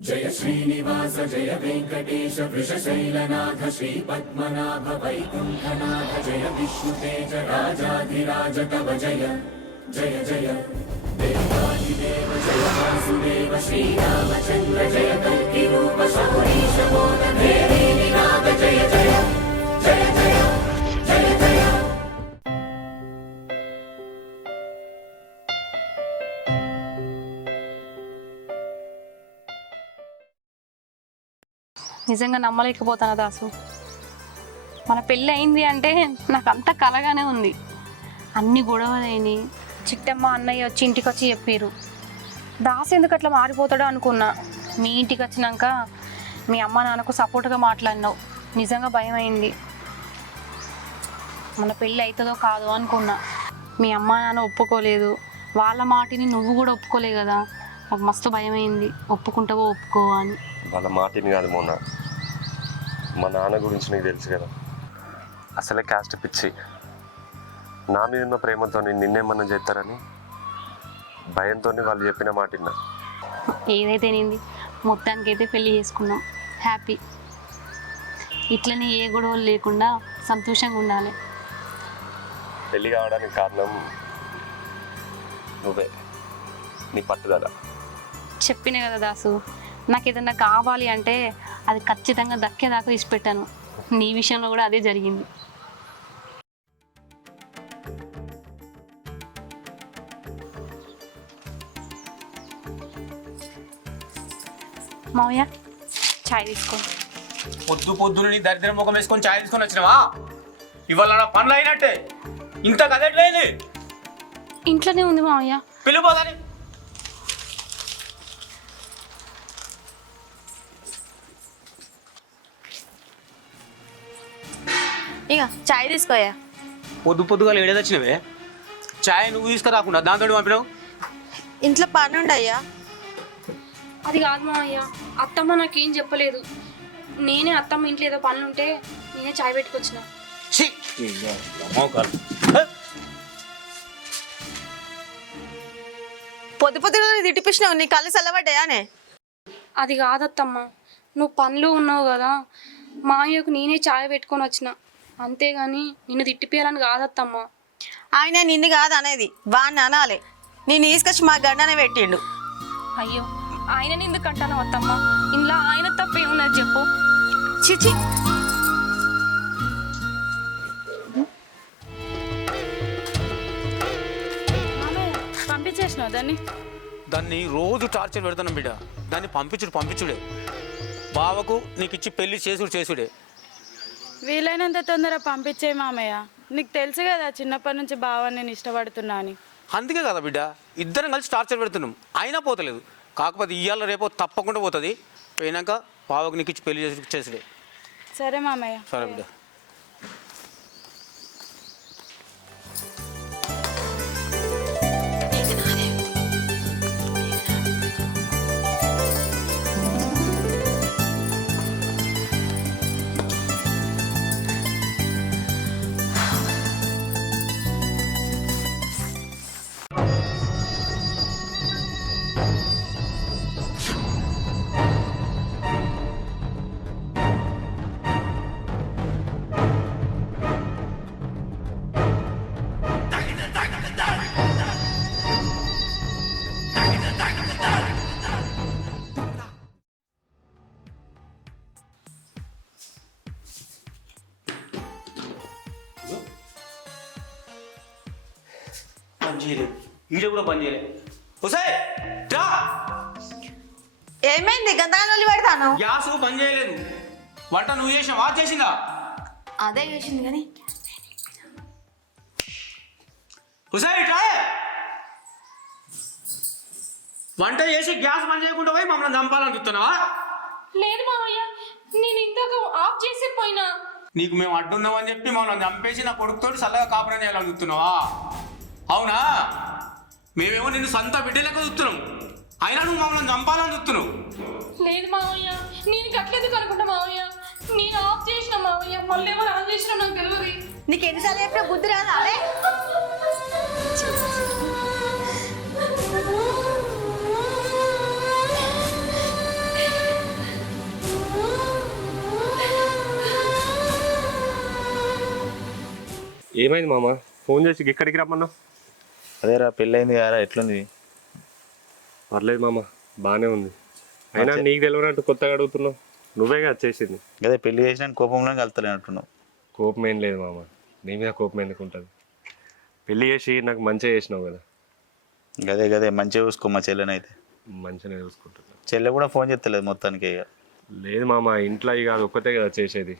जय श्रीनिवास जय वेंकटेश वृषशैलनाथ श्रीपद्मनाभ वैकुंठनाथ जय विष्णुतेज राजाधिराज कव जय जय जय देवादिदेव जय वासुदेव श्रीरामचंद्र जय कल्कि रूप शौरीश बोध भेरी निनाद जय जय जय जय जय जय। నిజంగా నమ్మలేకపోతాను దాసు. మన పెళ్ళి అయింది అంటే నాకు అంత కలగానే ఉంది. అన్ని గొడవలైని చిట్టమ్మ అన్నయ్య వచ్చి ఇంటికి వచ్చి చెప్పారు. దాసు ఎందుకు అట్లా మారిపోతాడో అనుకున్నా. మీ ఇంటికి వచ్చినాక మీ అమ్మ నాన్నకు సపోర్ట్గా మాట్లాడినావు. నిజంగా భయం అయింది. మన పెళ్ళి అవుతుందో కాదో అనుకున్నా. మీ అమ్మ నాన్న ఒప్పుకోలేదు. వాళ్ళ మాటిని నువ్వు కూడా ఒప్పుకోలే కదా. నాకు మస్తు భయం అయింది. ఒప్పుకుంటావో ఒప్పుకో అని. వాళ్ళ మాటిని కాదు మొన్న, మా నాన్న గురించి నీకు తెలుసు కదా. అసలే క్యాస్ట్ పిచ్చి. నా మీద ఉన్న ప్రేమతో నిన్నేమన్నా చేస్తారని భయంతో వాళ్ళు చెప్పిన మాట విన్నా. ఏదైతేనేంది, మొత్తానికైతే పెళ్ళి చేసుకున్నాం. హ్యాపీ. ఇట్లనే ఏ గొడవలు లేకుండా సంతోషంగా ఉండాలి. పెళ్ళి కావడానికి కారణం నువ్వే, నీ పట్టుదల. చెప్పిన కదా దాసు, నాకు ఏదన్నా కావాలి అంటే అది ఖచ్చితంగా దక్కేదాకా తీసిపెట్టాను. నీ విషయంలో కూడా అదే జరిగింది. మావయ్య చాయ్ తీసుకోండి. పొద్దు పొద్దున నీ దరిద్ర ముఖం వేసుకొని ఛాయ్ తీసుకొని వచ్చినావా? ఇవాళ నా పనులు అయినట్టే. ఇంత కదట్లేదు. ఇంట్లోనే ఉంది మావయ్య. పిలిపోదని ఇక చాయ్ తీసుకోయా. పొద్దు పొద్దుగా ఏడేదొచ్చినవే. ఛాయ్ నువ్వు తీసుకురాకుండా దాంతో పంపినావు. ఇంట్లో పని ఉండయ్యా. అది కాదు మావయ్య, అత్తమ్మ నాకేం చెప్పలేదు. నేనే అత్తమ్మ ఇంట్లో ఏదో పనులు ఉంటే నేనే చాయ్ పెట్టుకొచ్చిన. పొద్దు పొద్దుగా తిట్టిపించినావు. నీ కళ్ళు చల్లబడ్డాయానే. అది కాదత్తమ్మ, నువ్వు పనులు ఉన్నావు కదా, మావయ్యకు నేనే చాయ్ పెట్టుకొని వచ్చిన. అంతేగాని నిన్ను తిట్టిపోయాలని కాదత్తమ్మ. ఆయన నిన్ను కాదు అనేది, వాడిని అనాలి. నేను తీసుకొచ్చి మా గండనే పెట్టిండు. అయ్యో, ఆయనని ఎందుకు అంటాను అత్తమ్మ? ఇంట్లో ఆయన తప్ప ఏమున్నది చెప్పు. చిచి, పంపించేసినావు దాన్ని. దాన్ని రోజు టార్చర్ పెడతాను బిడ్డ. దాన్ని పంపించుడే. బావకు నీకు ఇచ్చి పెళ్లి చేసుడే. వీలైనంత తొందర పంపించే మామయ్య. నీకు తెలుసు కదా చిన్నప్పటి నుంచి బావ నేను ఇష్టపడుతున్నా అని. అందుకే కదా బిడ్డ ఇద్దరం కలిసి టార్చర్ పెడుతున్నాం. అయినా పోతలేదు. కాకపోతే ఇవాళ రేపో తప్పకుండా పోతుంది. పోయినాక బావకు నీకు ఇచ్చి పెళ్లి చేసుడే. సరే మామయ్య. సరే బిడ్డ. ఈడ కూడా పని చేయలే. ఏమైంది? గందరగోళం పెడతాను. గ్యాస్ పని చేయలేదు. వంట నువ్వు చేసావా? చేసిందా? అదే చేసింది కానీ వంట చేసి గ్యాస్ పని చేయకుండా పోయి మమ్మల్ని చంపాలని చూస్తున్నావా? లేదు మావయ్య, నేను ఇంతకు ఆఫ్ చేసి పోయినా. నీకు మేము అడ్డున్నామని చెప్పి మమ్మల్ని చంపేసి నా కొడుకుతో చల్లగా కాపురం చేయాలని చూస్తున్నావా? అవునా? మేమేమో నిన్ను సొంత బిడ్డలెక్క చూస్తున్నాం. అయినా నువ్వు మమ్మల్ని చంపాలని చూస్తున్నావు. లేదు మావయ్య, నేను కట్లేదు అనుకుంటా మావయ్య. నేను ఆఫ్ చేసిన మావయ్య, మళ్ళీ ఎవరు ఆన్ చేసిన నాకు తెలియదు. నీకు ఎన్నిసార్లు ఎప్పుడు బుద్ధి రాదా? ఏమైంది మామ? ఫోన్ చేసి ఇక్కడికి రమ్మన్నావు. అదేరా పెళ్ళయింది కదా ఎట్లుంది? పర్లేదు మామ, బాగానే ఉంది. అయినా నీకు తెలియనట్టు కొత్తగా అడుగుతున్నావు. నువ్వే కదా చేసింది. అదే పెళ్లి చేసిన కోపంలో కలుతలేనట్టున్నావు. కోపం ఏం లేదు మామ, నీ మీద కోపం ఎందుకు ఉంటుంది? పెళ్ళి చేసి నాకు మంచిగా చేసినావు కదా. గదే గదే మంచిగా చూసుకో మా చెల్లెనైతే. మంచిగా చూసుకుంటున్నా. చెల్లె కూడా ఫోన్ చేస్తలేదు మొత్తానికి. ఇక లేదు మామ, ఇంట్లో ఇక అది ఒక్కతే కదా చేసేది.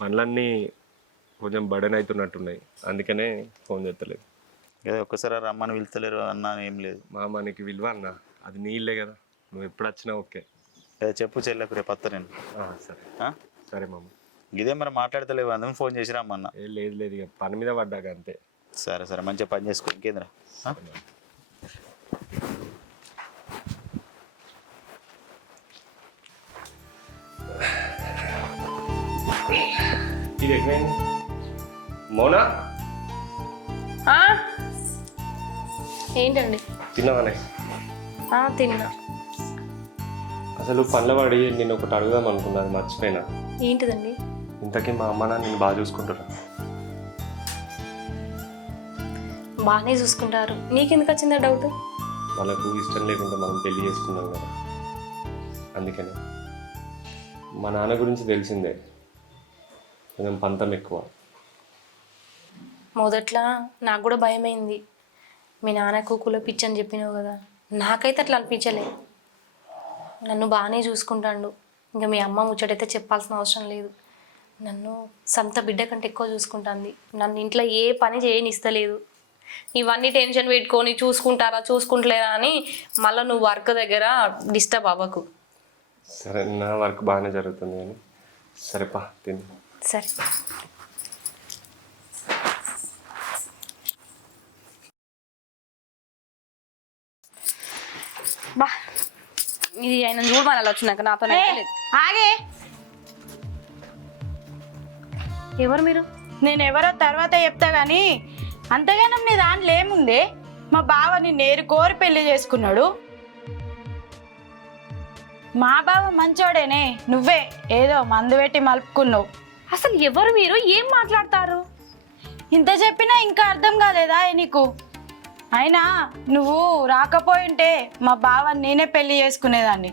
పనులన్నీ కొంచెం బడన్ అవుతున్నట్టున్నాయి, అందుకనే ఫోన్ చేస్తలేదు. గదే ఒక్కసారి రమ్మని పిలుస్తలేరు అన్నా ఏం లేదు. మామ నీకు విలువ అన్న, అది నీళ్ళే కదా, నువ్వు ఎప్పుడు వచ్చినా ఓకే. అదే చెప్పు చెల్లెకు రేపు వస్తా నేను. సరే ఆ? సరే మామ. ఇదే మరి మాట్లాడతలేవు అందుకు ఫోన్ చేసి రమ్మన్నా. లేదు లేదు, ఇక పని మీద పడ్డాక అంతే. సరే సరే మంచిగా పని చేసుకో ఇంకేంద్రా. ఇది ఎక్కడైంది మౌనా? ఆ? ఏంటండి? తిన్నావానే? తిన్నా. అసలు పనుల పడి నేను ఒకటి అడుగుదాం అనుకున్నాను, మర్చిపోయినా. ఏంటిదండి? ఇంతకీ మా అమ్మ నాన్న నేను బాగా చూసుకుంటున్నా. బాగానే చూసుకుంటారు, నీకెందుకు వచ్చిందా డౌట్? వాళ్ళకు ఇష్టం లేకుండా మనం పెళ్లి చేసుకున్నాం కదా, అందుకని. మా నాన్న గురించి తెలిసిందే, కొంచెం పంతం ఎక్కువ. మొదట్లో నాకు కూడా భయమైంది. మీ నాన్నకు కుల పిచ్చి అని చెప్పినావు కదా, నాకైతే అట్లా అనిపించలే. నన్ను బాగానే చూసుకుంటాడు. ఇంకా మీ అమ్మ ముచ్చటైతే చెప్పాల్సిన అవసరం లేదు. నన్ను సొంత బిడ్డ కంటే ఎక్కువ చూసుకుంటుంది. నన్ను ఇంట్లో ఏ పని చేయనిస్తలేదు. ఇవన్నీ టెన్షన్ పెట్టుకొని చూసుకుంటారా చూసుకుంటలేరా అని మళ్ళీ నువ్వు వర్క్ దగ్గర డిస్టర్బ్ అవ్వకు. సరే, నా వర్క్ బాగానే జరుగుతుంది కానీ. సరేపా తిని. సరే. బా, ఇది ఆయన చూడమని అలా వచ్చినాక నాతో లేదు. ఆగే, ఎవరు మీరు? నేను ఎవరో తర్వాత చెప్తా గానీ అంతగానం నీ దాంట్లో ఏముంది? మా బావని నేరు కోరి పెళ్లి చేసుకున్నాడు. మా బావ మంచోడేనే, నువ్వే ఏదో మందు పెట్టి మలుపుకున్నావు. అసలు ఎవరు మీరు? ఏం మాట్లాడతారు? ఇంత చెప్పినా ఇంకా అర్థం కాలేదా నీకు? అయినా నువ్వు రాకపోయింటే మా బావని నేనే పెళ్లి చేసుకునేదాన్ని.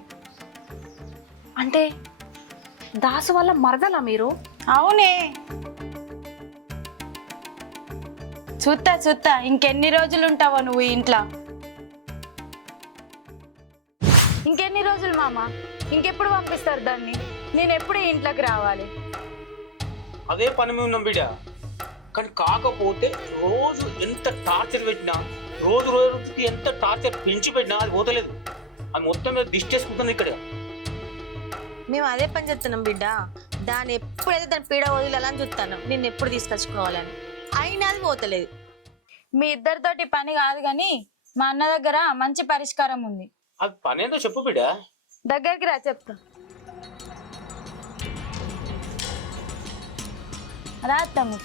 అంటే దాసు వల్ల మరదలా మీరు? అవునే. చూత్తా చూత్తా ఇంకెన్ని రోజులు ఉంటావో నువ్వు ఇంట్లో. ఇంకెన్ని రోజులు మామ? ఇంకెప్పుడు పంపిస్తారు దాన్ని? నేను ఎప్పుడు ఇంట్లోకి రావాలి? అదే పని మీద ఉన్నాం బిడ్డ. కానీ కాకపోతే రోజు ఎంత టార్చర్ పెట్టినా, రోజు రోజుకి ఎంత టార్చర్ పెంచి పెట్టినా అది పోతలేదు. అది మొత్తం మీద దిష్టి చేసుకుంటుంది ఇక్కడ. మేము అదే పని చేస్తున్నాం బిడ్డ. దాన్ని ఎప్పుడైతే దాని పీడ వదిలేయాలని చూస్తాను, నిన్ను ఎప్పుడు తీసుకొచ్చుకోవాలని. అయినా అది పోతలేదు. మీ ఇద్దరితోటి పని కాదు కానీ మా అన్న దగ్గర మంచి పరిష్కారం ఉంది. అది పని ఏందో చెప్పు బిడ్డ. దగ్గరికి రా చెప్తా. రాత్తాము.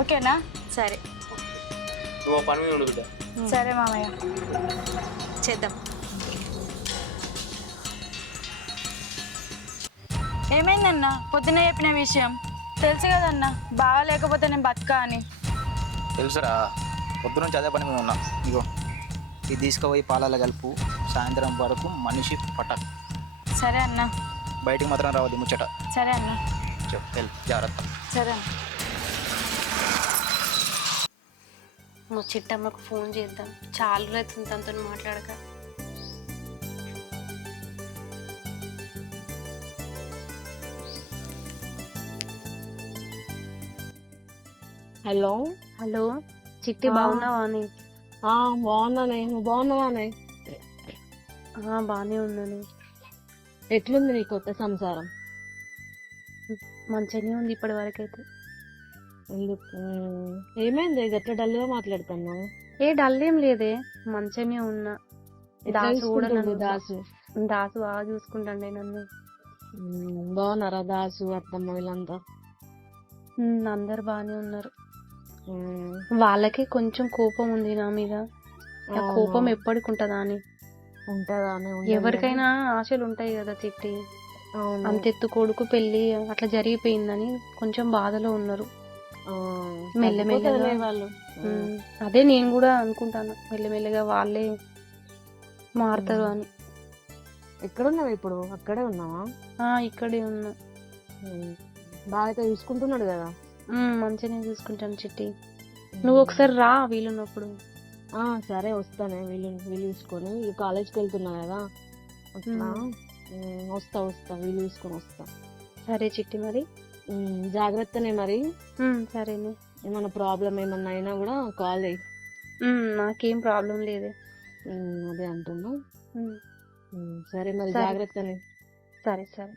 ఓకేనా? సరే, నువ్వు పని మీద ఉండు బిడ్డ. సరే మామయ్య, చేద్దాం. ఏమైందన్నా పొద్దున చెప్పిన విషయం? తెలుసు కదన్నా, బాగా లేకపోతే నేను బతకా అని. తెలుసురా, పొద్దు నుంచి అదే పని మీద ఉన్నా. ఇగో ఇది తీసుకుపోయి పాలలో కలుపు, సాయంత్రం వరకు మనిషి పటక్. సరే అన్న. బయటికి మాత్రం రావద్దు ముచ్చట. సరే అన్న. చెప్పు, జాగ్రత్త. సరే అన్న. మా చిట్టమ్మకు ఫోన్ చేద్దాం, చాలా రోజులు తనతో మాట్లాడక. హలో హలో చిట్టి, బాగున్నావా అని? బాగున్నానే, నువ్వు బాగున్నావానే? బాగానే ఉన్నాను. ఎట్లుంది నీ కొత్త సంసారం? మంచిగానే ఉంది ఇప్పటి వరకు అయితే. ఎందుకు ఏమైంది గట్ల డల్గా మాట్లాడుతున్నావు? ఏ డల్ ఏం లేదే, మంచిగానే ఉన్నా. దాసు కూడా దాసు దాసు బాగా చూసుకుంటాండే నన్ను. బాగున్నారా దాసు అత్తమ్మ వీళ్ళంతా? అందరు బాగానే ఉన్నారు. వాళ్ళకి కొంచెం కోపం ఉంది నా మీద. కోపం ఎప్పటికి ఉంటుందా అని. ఉంటదానే ఎవరికైనా ఆశలు ఉంటాయి కదా చిట్టి. అవును. అంతెత్తు కొడుకు పెళ్లి అట్లా జరిగిపోయిందని కొంచెం బాధలో ఉన్నారు. ఆ, మెల్లమెల్లగా. తగ్గిపోతారులే వాళ్ళు. అదే నేను కూడా అనుకుంటాను, మెల్లమెల్లగా వాళ్ళే మారుతారు అని. ఎక్కడున్నావు ఇప్పుడు? అక్కడే ఉన్నావా? ఇక్కడే ఉన్నా. బాగా అయితే చూసుకుంటున్నాడు కదా. మంచిగానే చూసుకుంటాను చిట్టి. నువ్వు ఒకసారి రా వీలున్నప్పుడు. సరే వస్తానే, వీలు చూసుకొని. కాలేజ్కి వెళ్తున్నా కదా అట్లా. వస్తా వీలు చూసుకొని వస్తా. సరే చిట్టి మరి. జాగ్రత్తనే మరి. సరేనే. ఏమన్నా ప్రాబ్లం ఏమన్నా అయినా కూడా కాల్ చేయి. నాకేం ప్రాబ్లం లేదే. అదే అంటున్నా. సరే మరి, సరే. జాగ్రత్తనే. సరే సరే.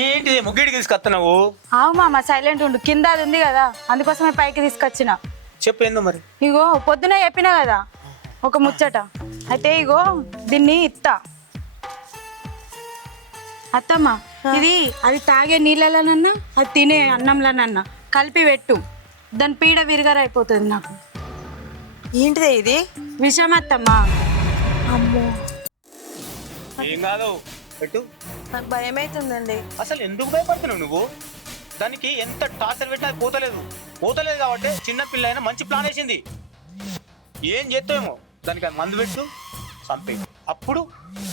ఏంటి ముగ్గేడికి తీసుకొస్తున్నావు? ఆవు మామ, సైలెంట్ ఉండు. కింద అది ఉంది కదా, అందుకోసమే పైకి తీసుకొచ్చిన. చెప్పు ఏందో మరి. ఇగో పొద్దునే చెప్పినా కదా ఒక ముచ్చట. అయితే ఇగో దీన్ని ఇత్తా. అత్తమ్మ, ఇది అది తాగే నీళ్ళలోనన్నా అది తినే అన్నంలోనన్నా కలిపి పెట్టు. దాని పీడ విరగరైపోతుంది నాకు. ఏంటిదే ఇది? విషం అత్తమ్మ. అమ్మో, ఏం కాదు, పెట్టు. నాకు భయం అవుతుందండి. అసలు ఎందుకు భయపడుతున్నావు నువ్వు? దానికి ఎంత టార్చర్ పెట్టినా అది పోతలేదు కాబట్టి చిన్న పిల్ల అయినా మంచి ప్లాన్ వేసింది. ఏం చేస్తావేమో దానికి అది మందు పెట్టు, చంపే. అప్పుడు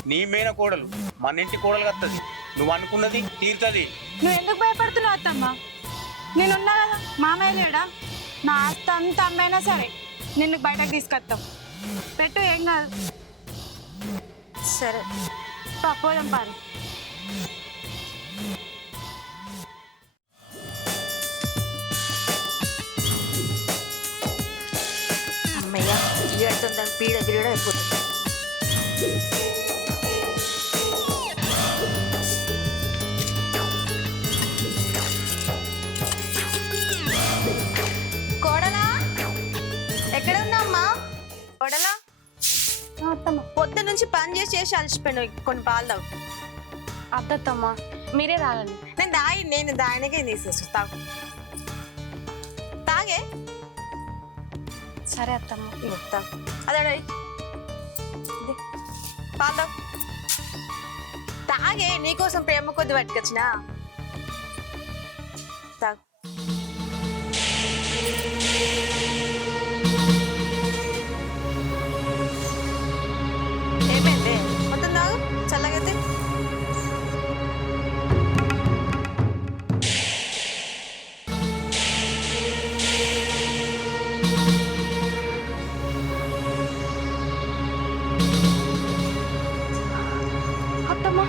నీ మేన కోడలు మన ఇంటి కోడలు వస్తుంది. నువ్వు అనుకున్నది తీరుతుంది. నువ్వు ఎందుకు భయపడుతున్నావు అత్తమ్మ? నేనున్నా కదా, మామయ్య లేడా? నా ఆస్తి అంత అమ్మైనా సరే నిన్ను బయటకు తీసుకొస్తాం. పెట్టు, ఏం కాదు. సరే, పోదాం పారు. అమ్మయ్య, ఇయ్యడంతో దాని పీడ విరగడ అయిపోతుంది. కోడలా, ఎక్కడ ఉన్నామ్మా? కోడలా, పొద్దు నుంచి పని చేసి అలసిపోయాను. కొన్ని పాలు తాగు. అత్తమ్మ మీరే తాగండి. నేను దానికే తీసేసి తాగు. తాగే. సరే అత్తమ్మ. తాగు. అదే పాలు తాగు. తాగే, నీకోసం ప్రేమ కొద్ది పట్టుకొచ్చినా. తాగు. ఏమైంది? మొత్తం తాగు, చల్లగైతే. అత్తమ్మ,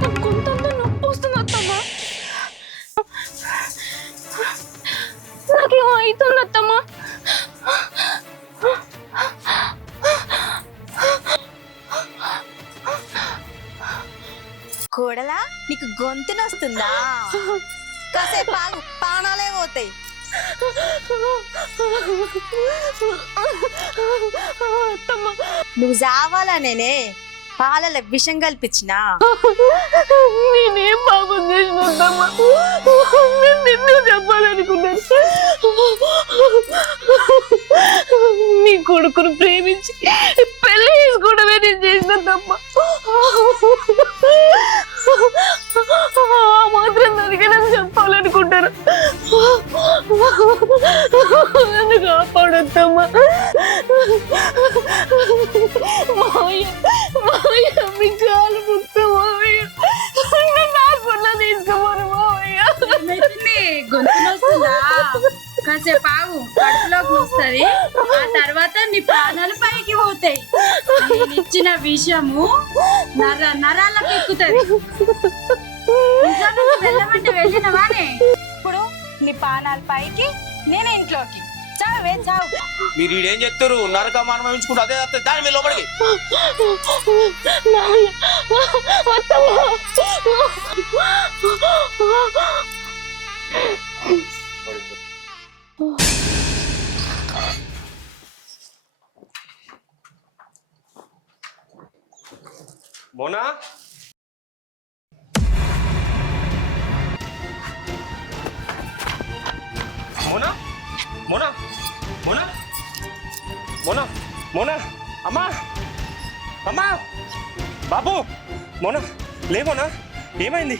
నాకు కొంతంతా నొప్పి వస్తుంది అత్తమ్మ. నాకేమో అవుతుంది అత్తమ్మ. కోడలా, నీకు గొంతున వస్తుందా? కాసేపు ఆగు, పానాలే పోతాయి. నువ్వు చావాలనేనే పాలలో విషం కల్పించినా. నేనేం పాపం చేసినమ్మా, నేను నిన్ను చెప్పాలనుకున్నాను. నీ కొడుకును ప్రేమించి పెళ్లి చేసుకోవడమే నేను చేసిన తప్ప. మాత్రం దానికి నన్ను చెప్పాలనుకుంటారు. నన్ను కాపాడొద్దమ్మా. మావయ్య, మావయ్య, మీ కాలు ముక్త మావయ్య. నార్మల్లా తీసుకోమను మావయ్య. గొంతునొస్తుందా? కాసేపు ఆగు, కడుపులోకి వస్తుంది. ఆ తర్వాత నీ ప్రాణాలు పైకి పోతాయి. నేను ఇచ్చిన విషము నరాలకు ఎక్కుతుంది. వెళ్ళమంటే వెళ్ళినవానే. ఇప్పుడు నీ ప్రాణాలు పైకి, నేను ఇంట్లోకి. చావే చావు. మీరు ఈడేం చెప్తారు? నరకం అనుభవించుకుంటూ అదే వస్తుంది. దాని మీద లోపలికి. మోనా, మోనా మోనా మోనా మోనా మోనా అమ్మా అమ్మా బాబు మోనా లే మోనా ఏమైంది